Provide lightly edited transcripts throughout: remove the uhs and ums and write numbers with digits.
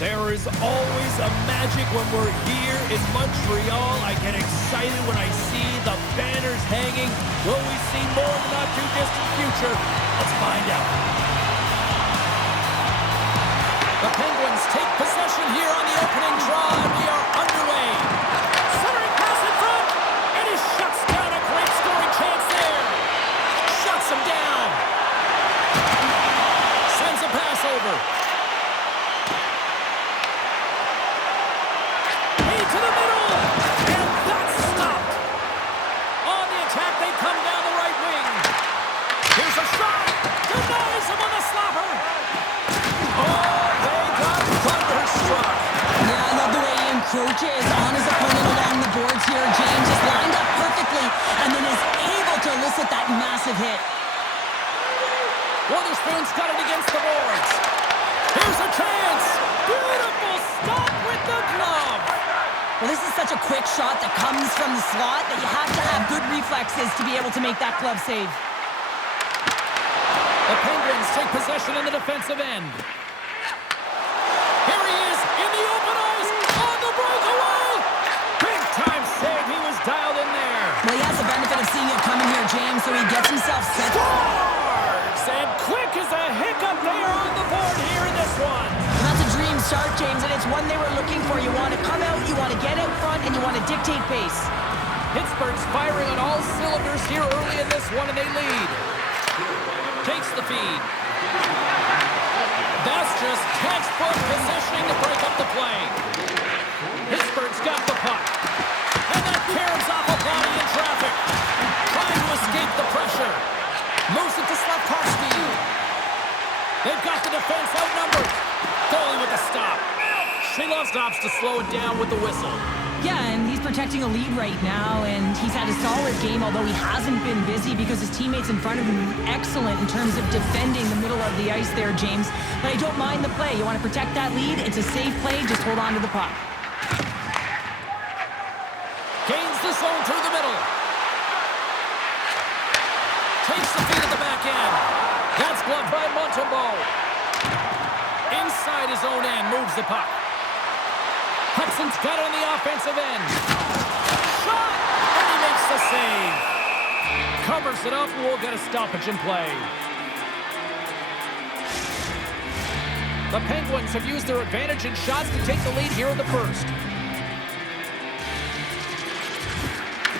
There is always a magic when we're here in Montreal. I get excited when I see the banners hanging. Will we see more in the not-too-distant future? Let's find out. The Penguins take possession here on the opening draw, and we are underway. Centering pass in front, and he shuts down a great scoring chance there. Shuts him down. Sends a pass over. To the middle, and that's stopped. On the attack, they come down the right wing. Here's a shot. Denies him on the slapper. Oh, they got thunderstruck. Yeah, I love the way he encroaches on his opponent along the boards here. James is lined up perfectly and then is able to elicit that massive hit. Witherspoon's got it against the boards. Here's a chance. Beautiful stop with the glove. Well, this is such a quick shot that comes from the slot that you have to have good reflexes to be able to make that glove save. The Penguins take possession in the defensive end. Here he is in the open ice on the breakaway. Big time save. He was dialed in there. Well, he has the benefit of seeing it coming here, James, so he gets himself set. Scores! And quick as a hiccup there on the board here in this one. Start, James, and it's one they were looking for. You want to come out, you want to get out front, and you want to dictate pace. Pittsburgh's firing on all cylinders here early in this one, and they lead. Takes the feed. That's just textbook positioning to break up the play. Pittsburgh's got the puck. And that caroms off a body in traffic. Trying to escape the pressure. Moves it to Crosby. They've got the defense outnumbered. Goalie with a stop. She stops to slow it down with the whistle. Yeah, and he's protecting a lead right now, and he's had a solid game, although he hasn't been busy because his teammates in front of him are excellent in terms of defending the middle of the ice there, James. But I don't mind the play. You want to protect that lead. It's a safe play. Just hold on to the puck. Gains the zone through the middle. Takes the feed at the back end. That's gloved by Montembeault. Inside his own end, moves the puck. Hudson's got it on the offensive end. Shot! And he makes the save. Covers it up, and we'll get a stoppage in play. The Penguins have used their advantage in shots to take the lead here in the first.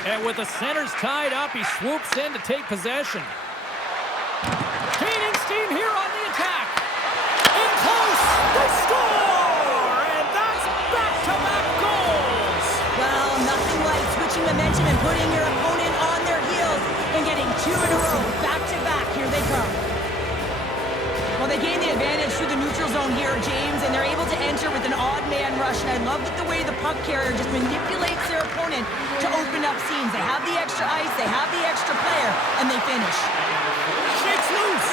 And with the centers tied up, he swoops in to take possession. Gaining steam here on the attack. In close, they score! And that's back-to-back goals! Well, nothing like switching momentum and putting your opponent on their heels and getting two in a row, back-to-back. Here they come. Well, they gain the advantage through the neutral zone here, James, and they're able to enter with an odd man rush. And I love the way the puck carrier just manipulates their opponent to open up scenes. They have the extra ice, they have the extra player, and they finish. Shakes loose!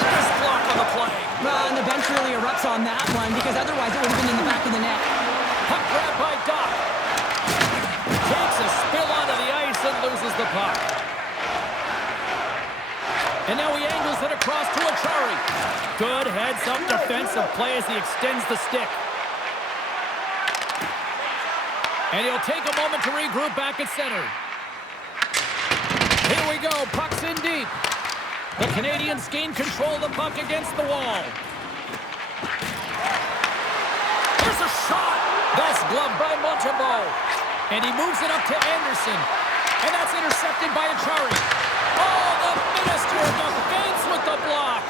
This block on the play. Well, and the bench really erupts on that one because otherwise it would have been in the back of the net. Puck grab by Doc. Takes a spill onto the ice and loses the puck. And now he angles it across to Achari. Good heads-up defensive play as he extends the stick. And he'll take a moment to regroup back at center. Here we go, puck's in deep. The Canadians gain control of the puck against the wall. Here's a shot. That's gloved by Montembeault. And he moves it up to Anderson. And that's intercepted by Achari. Oh, the minister of defense with the block.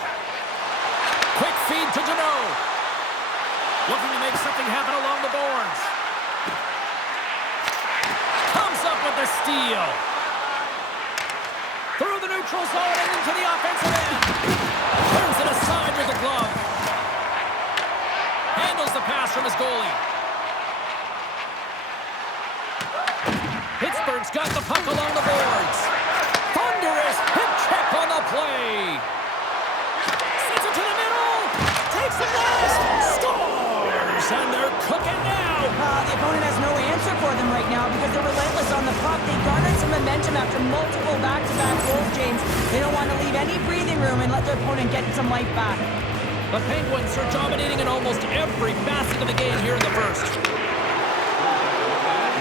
Quick feed to Deneau. Looking to make something happen along the boards. Comes up with the steal. Through the neutral zone and into the offensive end. Turns it aside with the glove. Handles the pass from his goalie. Pittsburgh's got the puck along the boards. Thunderous hip check on the play. Sends it to the middle. Takes the blast. Scores. And they're cooking now. The opponent has no answer for them right now because they're relentless on the puck. They garnered some momentum after multiple back-to-back goals, James. They don't want to leave any breathing room and let their opponent get some life back. The Penguins are dominating in almost every facet of the game here in the first.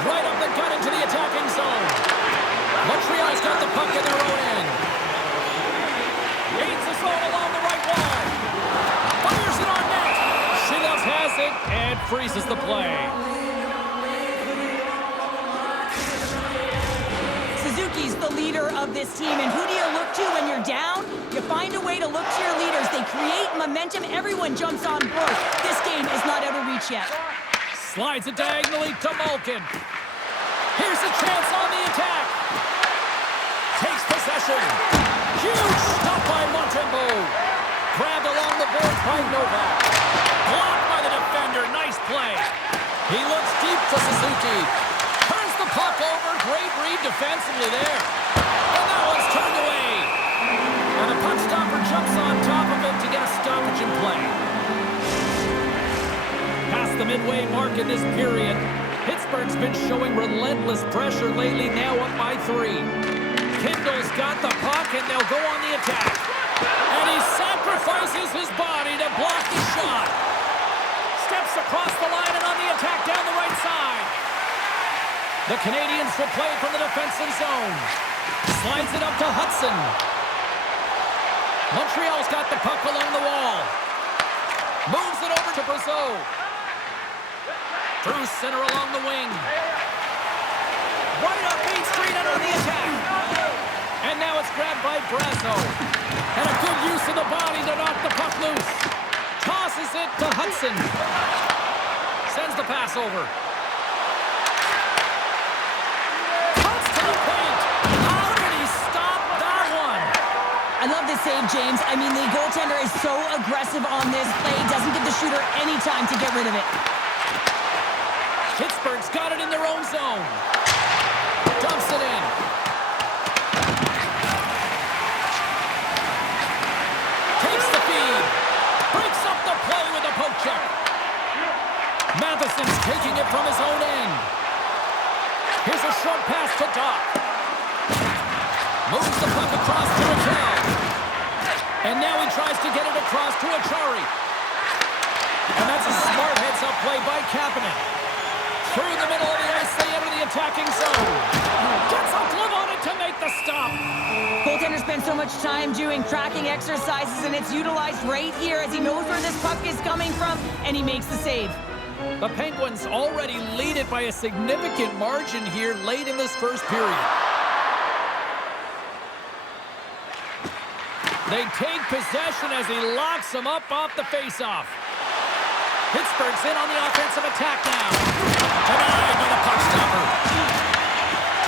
Right up the gut into the attacking zone. Montreal's got the puck in their own end. Gains the zone along the right wall. Fires it on net. Shields has it and freezes the play. Suzuki's the leader of this team, and who do you look to when you're down? You find a way to look to your leaders. They create momentum. Everyone jumps on board. This game is not out of reach yet. Slides it diagonally to Malkin. Here's a chance on the attack. Takes possession. Huge stop by Montembeault. Grabbed along the boards by Novak. Blocked by the defender. Nice play. He looks deep to Suzuki. Turns the puck over. Great read defensively there. And that one's turned away. And the puck stopper jumps on top of it to get a stoppage in play. Past the midway mark in this period. Pittsburgh's been showing relentless pressure lately, now up by 3. Kindle's got the puck, and they'll go on the attack. And he sacrifices his body to block the shot. Steps across the line and on the attack down the right side. The Canadians will play from the defensive zone. Slides it up to Hudson. Montreal's got the puck along the wall. Moves it over to Brazeau. Through center along the wing. Right up Main Street and on the attack. And now it's grabbed by Brazeau. And a good use of the body to knock the puck loose. Tosses it to Hudson. Sends the pass over. Cuts to the paint. How did he stop that one? I love this save, James. I mean, the goaltender is so aggressive on this play. Doesn't give the shooter any time to get rid of it. Pittsburgh's got it in their own zone. Dumps it in. Takes the feed. Breaks up the play with a poke check. Matheson's taking it from his own end. Here's a short pass to Doc. Moves the puck across to Raquel. And now he tries to get it across to Achari. And that's a smart heads-up play by Kapanen. Through the middle of the ice, they enter the attacking zone. Gets a glove on it to make the stop. Goaltender spends so much time doing tracking exercises, and it's utilized right here as he knows where this puck is coming from, and he makes the save. The Penguins already lead it by a significant margin here late in this first period. They take possession as he locks them up off the faceoff. Pittsburgh's in on the offensive attack now. Denied by the puck stopper.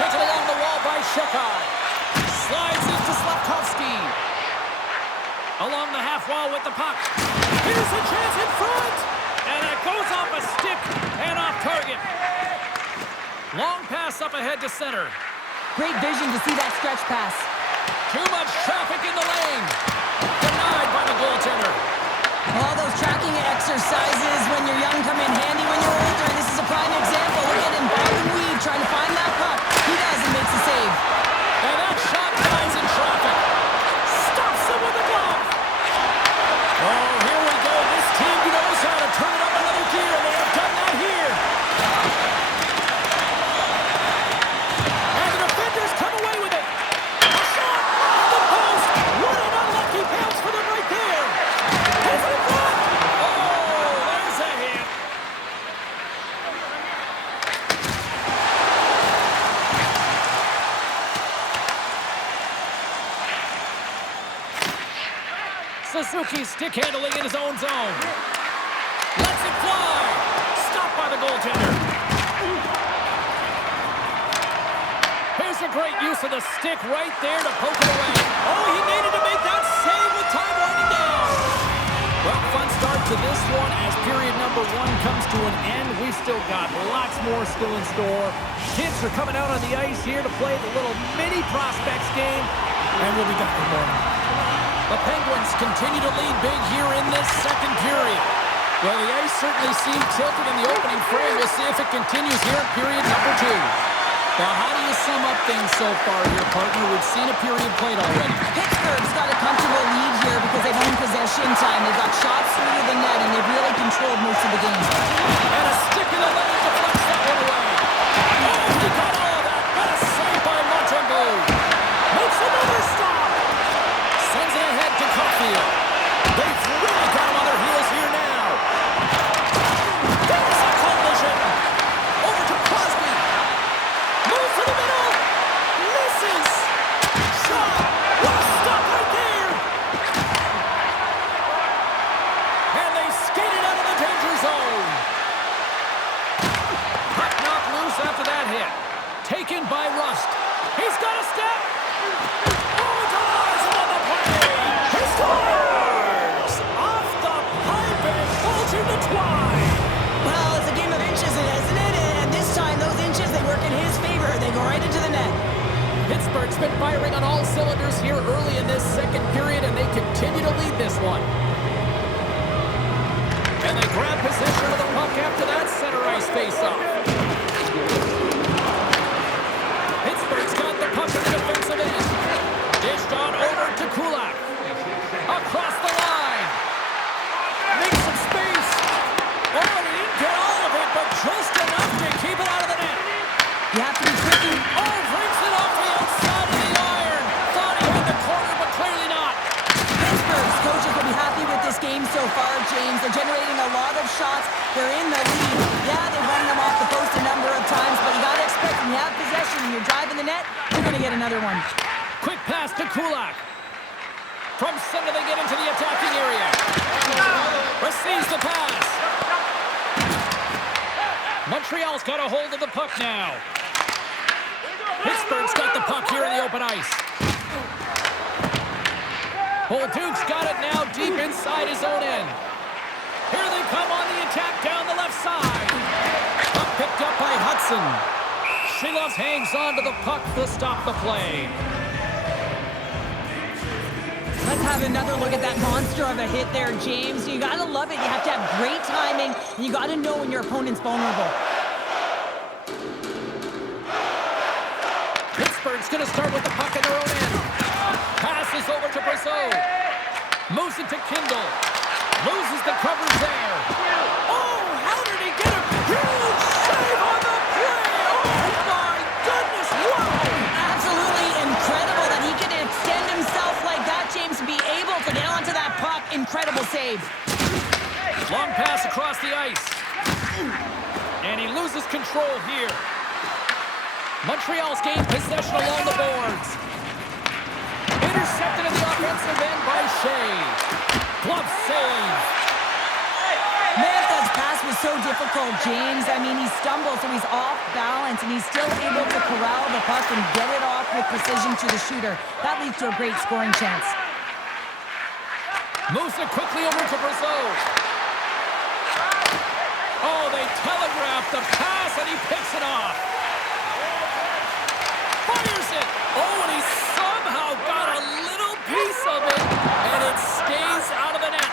Taken along the wall by Shekai. Slides into Slavkovsky. Along the half wall with the puck. Here's a chance in front. And it goes off a stick and off target. Long pass up ahead to center. Great vision to see that stretch pass. Too much traffic in the lane. Denied by the goaltender. All those tracking exercises when you're young come in handy when you're older. This is a prime example. Look at him bob and weave trying to find that puck. He does and makes the save. And that shot dies in traffic. Stops him with a glove. Oh, here we go. This team knows how to turn it up another gear. They have done that here. And the defenders come away with it. A shot off the post. What an unlucky bounce for them right there. Has it gone? Oh, there's a hit. Suzuki stick handling in his own zone. Lets it fly. Stopped by the goaltender. Here's a great use of the stick right there to poke it away. Oh, he needed to make that save with time winding down. Well, fun start to this one as period number 1 comes to an end. We've still got lots more still in store. Kids are coming out on the ice here to play the little mini prospects game, and we'll be back in the morning. The Penguins continue to lead big here in this second period. Well, the ice certainly seemed tilted in the opening frame. We'll see if it continues here in period number 2. Well, how do you sum up things so far here, partner? We've seen a period played already. Pittsburgh's got a comfortable lead here because they've owned possession time. They've got shots through the net, and they've really controlled most of the game. And a stick in the lane deflects that one away. Oh, he got all of that. What a save by Montreal. Makes another stop. Sends it ahead to Caulfield. They've really got him on their heels here now. There's a collision. Over to Crosby. Moves to the middle. Misses. Shot. What a stop right there. And they skated out of the danger zone. Puck knocked loose after that hit. Taken by Rust. He's got a step. Oh, denies him on the play. He scores! Off the pipe and bulging the twine. Well, it's a game of inches, isn't it? And this time, those inches, they work in his favor. They go right into the net. Pittsburgh's been firing on all cylinders here early in this second period, and they continue to lead this one. And they grab possession of the puck after that center ice faceoff. Pittsburgh's got the puck in the defensive end. Dished on over to Kulak. Across the line. Makes some space. Oh, and he didn't get all of it, but just enough to keep it out of the net. You have to be tricky. Oh, brings it off the outside of the iron. Thought he had the corner, but clearly not. Pittsburgh's coaches will be happy with this game so far, James. They're generating a lot of shots. They're in the lead. Yeah, they've run them off the post a number of times, but you got to expect when you have possession and you're driving the net, you're going to get another one. Quick pass to Kulak. From center, they get into the attacking area. Receives the pass. Montreal's got a hold of the puck now. Pittsburgh's got the puck here in the open ice. Bolduc's got it now deep inside his own end. Here they come on the attack down the left side. Puck picked up by Hudson. Shilovs hangs on to the puck to stop the play. Let's have another look at that monster of a hit there, James. You got to love it. You have to have great timing, and you got to know when your opponent's vulnerable. Pittsburgh's going to start with the puck in their own end. Passes over to Brazeau. Moves it to Kindle. Loses the coverage there. Oh, how did he get him? Huge save on the play. Oh, my goodness. Wow. Absolutely incredible that he can extend himself like that, James, and be able to get onto that puck. Incredible save. Long pass across the ice. And he loses control here. Montreal's gained possession along the boards. Intercepted in the offensive end by Shea. Glove save. Mantha's pass was so difficult, James. I mean, he stumbles, so he's off balance, and he's still able to corral the puck and get it off with precision to the shooter. That leads to a great scoring chance. Moves it quickly over to Brazeau. Oh, they telegraphed the pass, and he picks it off. Fires it. Oh, and he somehow got a little piece of it, and it stays out of the net.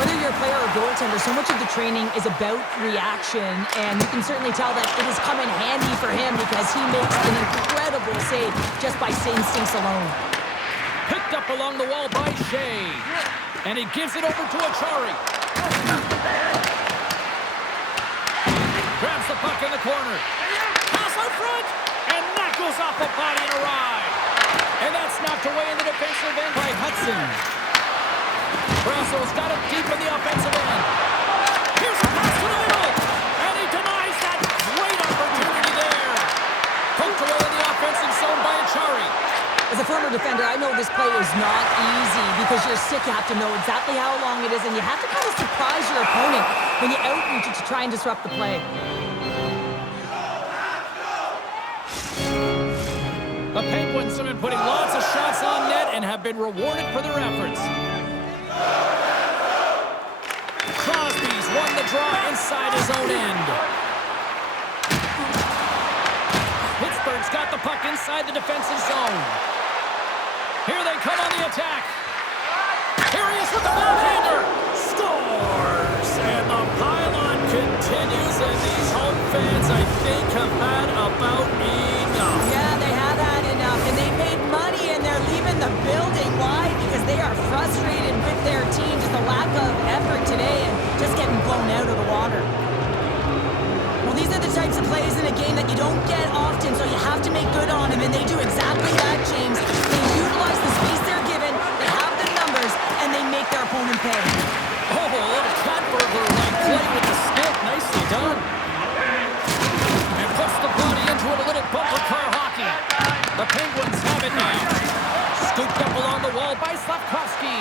Whether you're a player or goaltender, so much of the training is about reaction, and you can certainly tell that it has come in handy for him because he makes an incredible save just by instincts alone. Picked up along the wall by Shea, and he gives it over to Achari. Grabs the puck in the corner. Pass out front, and that goes off the body and a ride. And that's knocked away in the defensive end by Hudson. Brasso's got it deep in the offensive end. Here's a pass to the middle, and he denies that great opportunity there. Poked away in the offensive zone by Achari. As a former defender, I know this play is not easy because you're sick. You have to know exactly how long it is, and you have to kind of surprise your opponent when you outreach it to try and disrupt the play. The Penguins have been putting lots of shots on net and have been rewarded for their efforts. Crosby's won the draw inside his own end. Pittsburgh's got the puck inside the defensive zone. Here they come on the attack. Here he is with the backhander. Scores! And the pylon continues, and these home fans, I think, have had about enough. blown out of the water. Well, these are the types of plays in a game that you don't get often, so you have to make good on them, and they do exactly that, James. They utilize the space they're given, they have the numbers, and they make their opponent pay. Oh, a little cat burglar-like play with the stick. Nicely done. And puts the body into it, a little bumper car hockey. The Penguins have it now. Scooped up along the wall by Slavkovsky.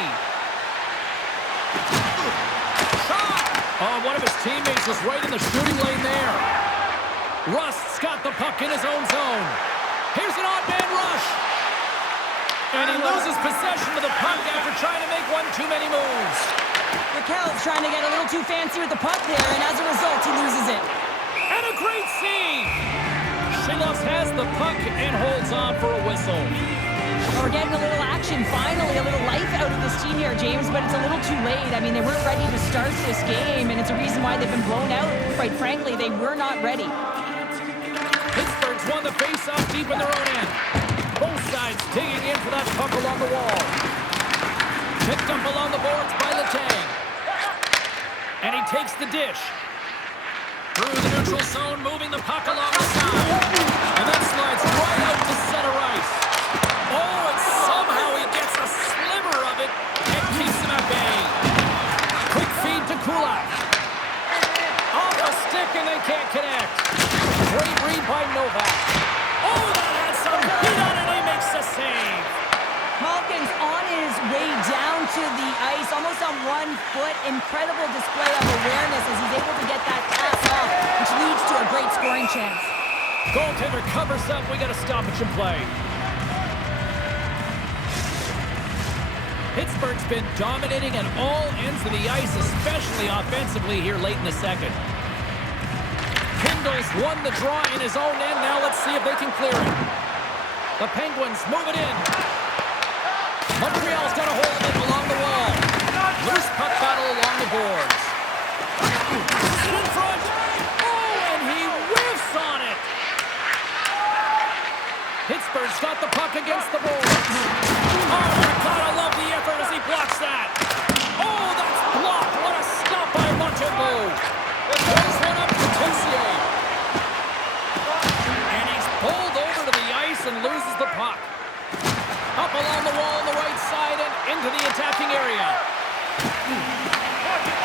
Shot! Oh, one of his teammates was right in the shooting lane there. Rust's got the puck in his own zone. Here's an odd man rush. And he loses possession of the puck after trying to make one too many moves. Raquel's trying to get a little too fancy with the puck there, and as a result, he loses it. And a great save! Shilovs has the puck and holds on for a whistle. We're getting a little action, finally, a little life out of this team here, James, but it's a little too late. I mean, they weren't ready to start this game, and it's a reason why they've been blown out. Quite frankly, they were not ready. Pittsburgh's won the face-off deep in their own end. Both sides digging in for that puck along the wall. Picked up along the boards by Letang. And he takes the dish. Through the neutral zone, moving the puck along the side. And that slides right out to center ice. Oh, and somehow he gets a sliver of it and keeps him at bay. Quick feed to Kulak. Off a stick and they can't connect. Great read by Novak. Oh, that had some heat on it. He makes the save. Malkin's on his way down to the ice, almost on 1 foot. Incredible display of awareness as he's able to get that pass off, which leads to a great scoring chance. Goaltender covers up. We got a stoppage in play. Pittsburgh's been dominating at all ends of the ice, especially offensively here late in the second. Kindle's won the draw in his own end. Now let's see if they can clear it. The Penguins move it in. Montreal's got a hold of it along the wall. Loose puck battle along the boards. In front. Oh, and he whiffs on it. Pittsburgh's got the puck against the boards. Oh, my God, I love the effort as he blocks that. Oh, that's blocked. What a stop by Montreal. Throws one up to Tessier. And he's pulled over to the ice and loses the puck. Up along the wall on the right side and into the attacking area.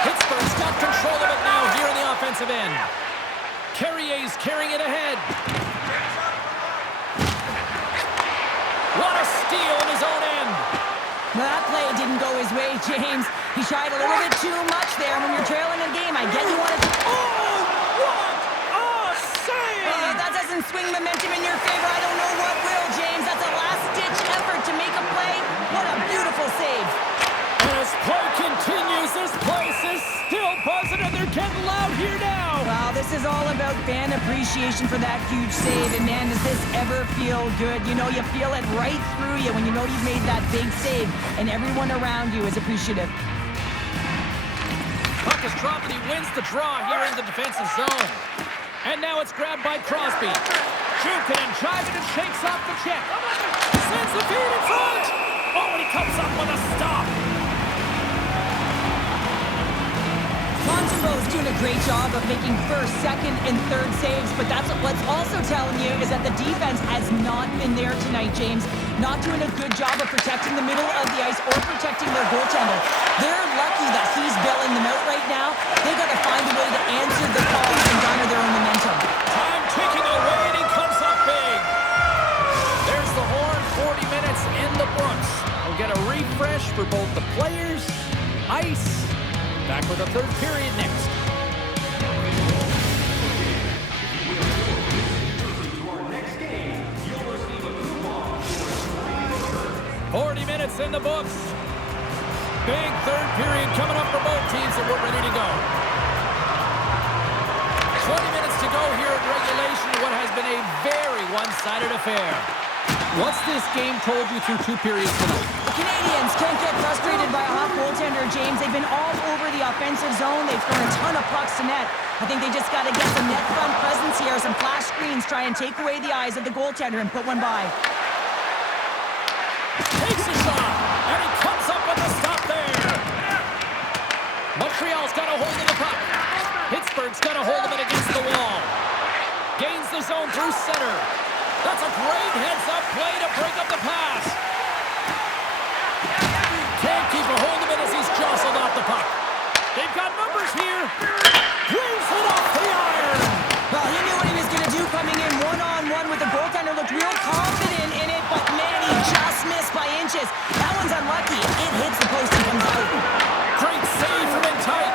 Pittsburgh's got control of it now here in the offensive end. Carrier's carrying it ahead. What a steal in his own end. Well, that play didn't go his way, James. He tried a little bit too much there. When you're trailing a game, I get you want to... Oh, what a save! That doesn't swing momentum in your favor. I don't know what will, James. That's a last-ditch effort to make a play. What a beautiful save. And as play continues, this place is still buzzing, and they're getting loud here now. Wow, this is all about fan appreciation for that huge save. And, man, does this ever feel good? You know, you feel it right through you when you know you've made that big save, and everyone around you is appreciative. Puck is dropped, and he wins the draw here in the defensive zone. And now it's grabbed by Crosby. Jukin and driving and shakes off the check. Sends the feed in front. Oh, and he comes up with a stop. Montembeau's doing a great job of making first, second, and third saves, but that's what's also telling you is that the defense has not been there tonight, James. Not doing a good job of protecting the middle of the ice or protecting their goaltender. They're lucky that he's bailing them out right now. They got to find a way to answer the call and garner their own momentum. Time ticking away, and he comes up big. There's the horn, 40 minutes in the books. We'll get a refresh for both the players, ice. Back with the third period next. Minutes in the books. Big third period coming up for both teams, and we're ready to go. 20 minutes to go here in regulation, what has been a very one-sided affair. What's this game told you through 2 periods tonight? The Canadians can't get frustrated by a hot goaltender, James. They've been all over the offensive zone. They've thrown a ton of pucks to net. I think they just got to get some net front presence here, some flash screens, try and take away the eyes of the goaltender and put one by. Takes a shot, and he comes up with a stop there. Montreal's got a hold of the puck. Pittsburgh's got a hold of it against the wall. Gains the zone through center. That's a great heads-up play to break up the pass. Can't keep a hold of it as he's jostled off the puck. They've got numbers here. Brings it off the iron. Well, he knew what he was going to do coming in one-on-one with the goaltender. Looked real confident in it, but man, he just missed by inches. That one's unlucky. It hits the post and comes out. Great save from in tight.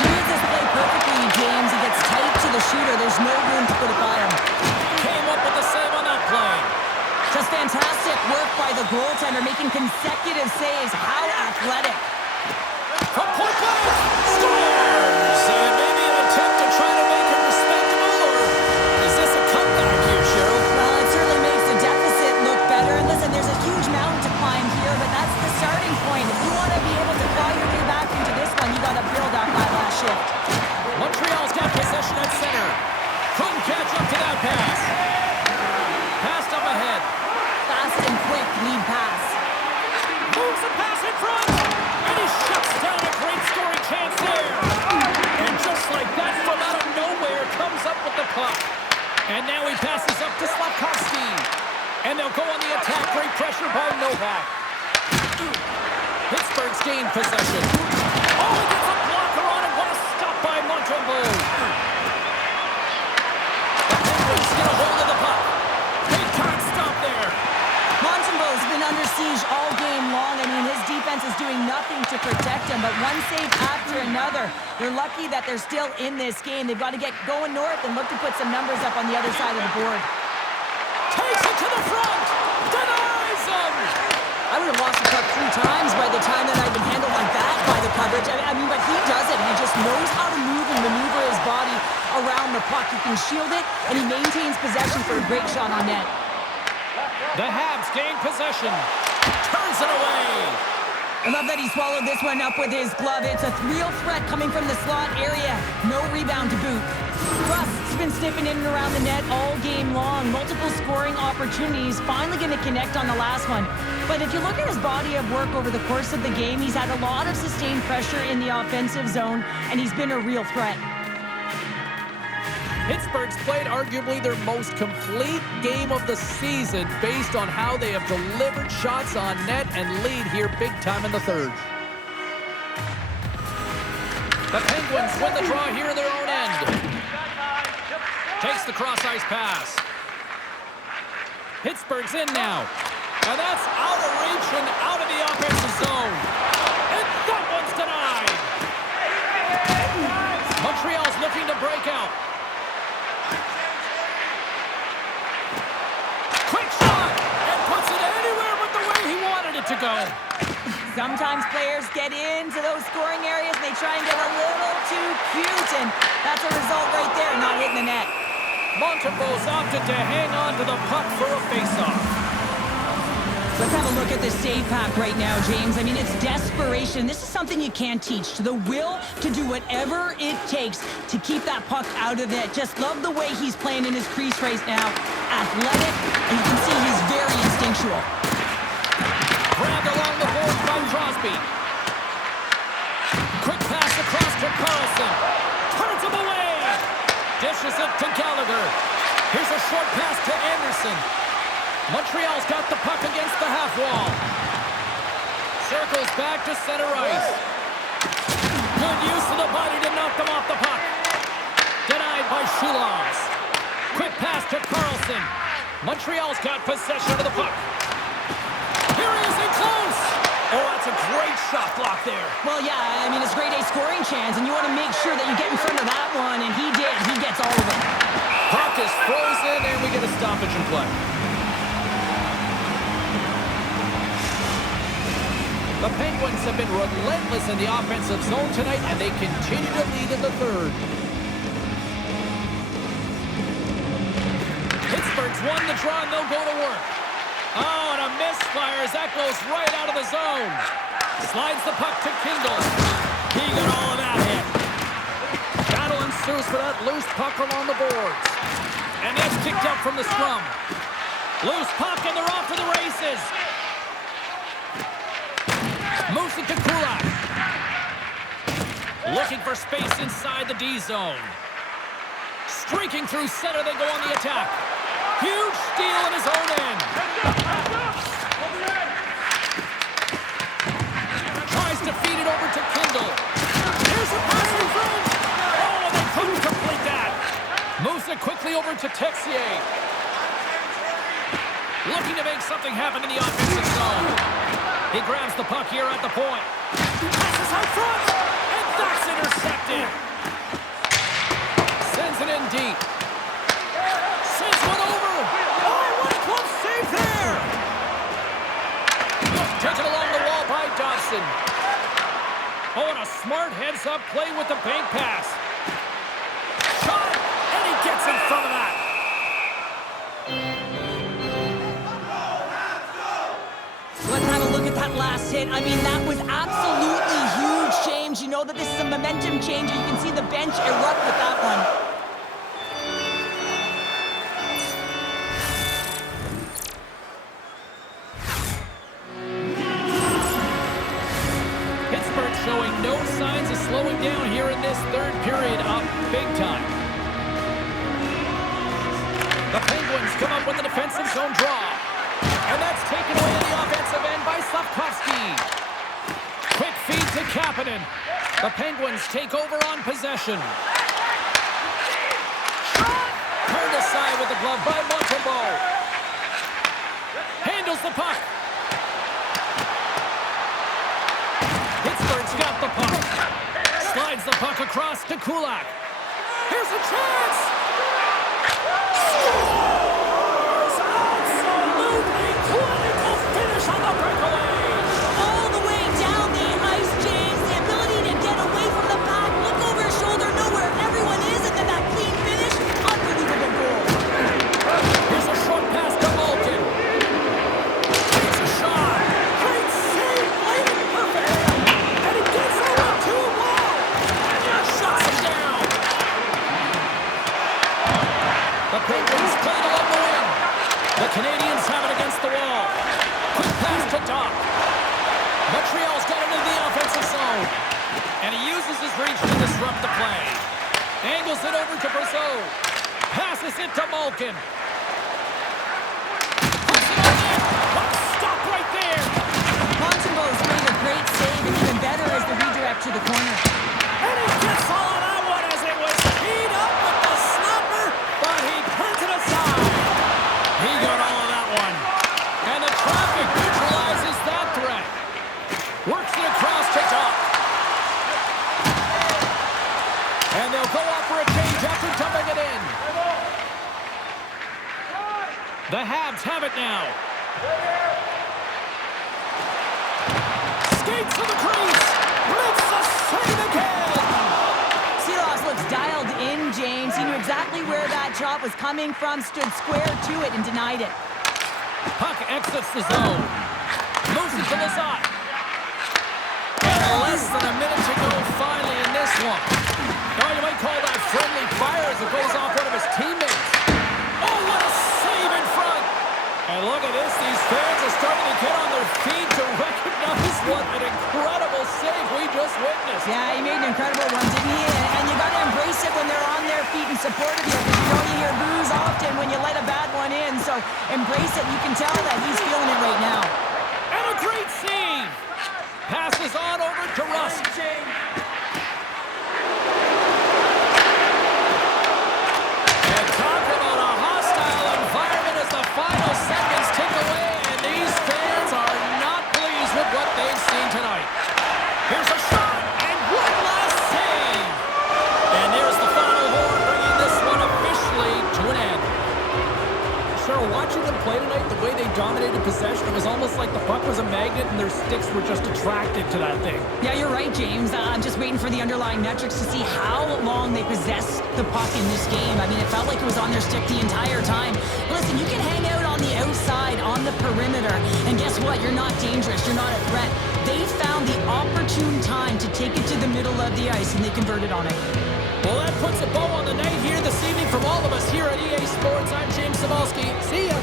He reads this play perfectly, James. He gets tight to the shooter. There's no room to put it by him. Came up with the save on that play. Just fantastic work by the goaltender, making consecutive saves. How athletic. From point blank, scores! And maybe an attempt to try to make it respectable, or is this a comeback here, Cheryl? Well, it certainly makes the deficit look better. And listen, there's a huge mountain to climb here, but that's the starting point. If you want to be able to claw your way back into this one, you got to build up that last shift. Montreal's got possession at center. Couldn't catch up to that pass. Passed up ahead. Fast and quick lead pass. Moves the pass in front. And he shuts down a great scoring chance there. And just like that, from out of nowhere, comes up with the puck. And now he passes up to Slafkovsky. And they'll go on the attack. Great pressure by Novak. Pittsburgh's gained possession. Oh, he gets a blocker on it. What a stop by Montreal. The Penguins get a hold of the puck. Big time stop there. Montembeau's been under siege all game long. I mean, his defense is doing nothing to protect him, but one save after another. They're lucky that they're still in this game. They've got to get going north and look to put some numbers up on the other side of the board. Takes it to the front. Denies him. I would have lost the puck 3 times by the time that I've been handled like that by the coverage. I mean, but he does it. He just knows how to move and maneuver his body around the puck. He can shield it, and he maintains possession for a great shot on net. The Habs gain possession. Turns it away. I love that he swallowed this one up with his glove. It's a real threat coming from the slot area. No rebound to boot. Rust's been sniffing in and around the net all game long. Multiple scoring opportunities. Finally going to connect on the last one. But if you look at his body of work over the course of the game, he's had a lot of sustained pressure in the offensive zone, and he's been a real threat. Pittsburgh's played arguably their most complete game of the season based on how they have delivered shots on net and lead here big time in the third. The Penguins win the draw here in their own end. Takes the cross-ice pass. Pittsburgh's in now. And that's out of reach and out of the offensive zone. And that one's denied. Montreal's looking to break out. Quick shot! And puts it anywhere but the way he wanted it to go. Sometimes players get into those scoring areas and they try and get a little too cute, and that's a result right there, not hitting the net. Montembeau's opted to hang on to the puck for a faceoff. Let's have a look at the save pack right now, James. I mean, it's desperation. This is something you can't teach. The will to do whatever it takes to keep that puck out of it. Just love the way he's playing in his crease right now. Athletic, and you can see he's very instinctual. Grabbed along the boards by Crosby. Quick pass across to Carlson. Turns him away. Dishes it to Gallagher. Here's a short pass to Anderson. Montreal's got the puck against the half wall. Circles back to center ice. Good use of the body to knock them off the puck. Denied by Shulovs. Quick pass to Carlson. Montreal's got possession of the puck. Here he is in close. Oh, that's a great shot block there. Well, yeah, I mean, it's a grade A scoring chance, and you want to make sure that you get in front of that one, and he did. He gets all of it. Puck is frozen, and we get a stoppage in play. The Penguins have been relentless in the offensive zone tonight, and they continue to lead in the third. Pittsburgh's won the draw, and they'll go to work. Oh, and a misfire as that goes right out of the zone. Slides the puck to Kindle. He got all of that hit. Battle ensues for that loose puck along the boards. And that's kicked up from the scrum. Loose puck, and they're off to the races. Moves it to Kulak. Looking for space inside the D zone. Streaking through center, they go on the attack. Huge steal in his own end. Tries to feed it over to Kindle. Here's a pass in front. Oh, they couldn't complete that. Moves it quickly over to Texier. Looking to make something happen in the offensive zone. He grabs the puck here at the point. Passes out front, and that's intercepted. Sends it in deep. Sends one over. Oh, what a close save there. Taken along the wall by Dobson. Oh, and a smart heads-up play with the bank pass. Shot, and he gets in front of that. Let's have a look at that last hit. I mean, that was absolutely huge, James. You know that this is a momentum changer. You can see the bench erupt with that one. Pittsburgh showing no signs of slowing down here in this third period, up big time. The Penguins come up with a defensive zone draw. And that's taken away in the offensive end by Slavkovsky. Quick feed to Kapanen. The Penguins take over on possession. Turned aside with the glove by Montembeault. Handles the puck. Pittsburgh's got the puck. Slides the puck across to Kulak. Here's a chance! Clinical finish on the breakaway. All the way down the ice, James. The ability to get away from the pack, look over his shoulder, know where everyone is, and then that clean finish. Unbelievable goal. Here's a short pass to Malkin. Takes a shot. Great save. Played it perfect. And he gets over to a wall. And shuts him down. The Penguins played along the wing. The Canadians have it against the wall. Quick pass to Doc. Montreal's got it into the offensive zone. And he uses his reach to disrupt the play. Angles it over to Brazeau. Passes it to Malkin. Puts it on in. Puck stop right there. Montembeault's made a great save, and even better is the redirect to the corner. And he gets all of that one as it was teed up with the slapper, but he turns it aside. He got all of that one. And the traffic neutralizes that threat. Works it across to Doc. And they'll go off for a change after dumping it in. The Habs have it now. Skates to the crease. Makes the save again. Silas looks dialed in, James. He knew exactly where that shot was coming from, stood square to it, and denied it. Puck exits the zone. Moves it to Lazat. And less than a minute to go finally in this one. Now you might call that friendly fire as it goes off one of his teammates. Oh, what a save in front. And look at this. These fans are starting to get on their feet to recognize what an incredible save we just witnessed. Yeah, he made an incredible one, didn't he? And you got to embrace it when they're on their feet in support of you, because you know you hear boos often when you let a bad one in. So embrace it. You can tell that he's feeling it right now. And a great save. Passes on over to Rust. And talk about a hostile environment as the final seconds tick away, and these fans are not pleased with what they've seen tonight. Here's a shot, and one last save. And there's the final horn, bringing this one officially to an end. Sure, watching them play tonight, the way they dominated possession, it was almost like the puck was a magnet and their sticks were just attracted to that thing. Yeah, you're right, James. I'm just waiting for the underlying metrics to see how long they possessed the puck in this game. I mean, it felt like it was on their stick the entire time. Listen, you can hang out on the outside, on the perimeter, and guess what? You're not dangerous. You're not a threat. They found the opportune time to take it to the middle of the ice, and they converted on it. Well, that puts a bow on the night here this evening from all of us here at EA Sports. I'm James Cybulski. See ya.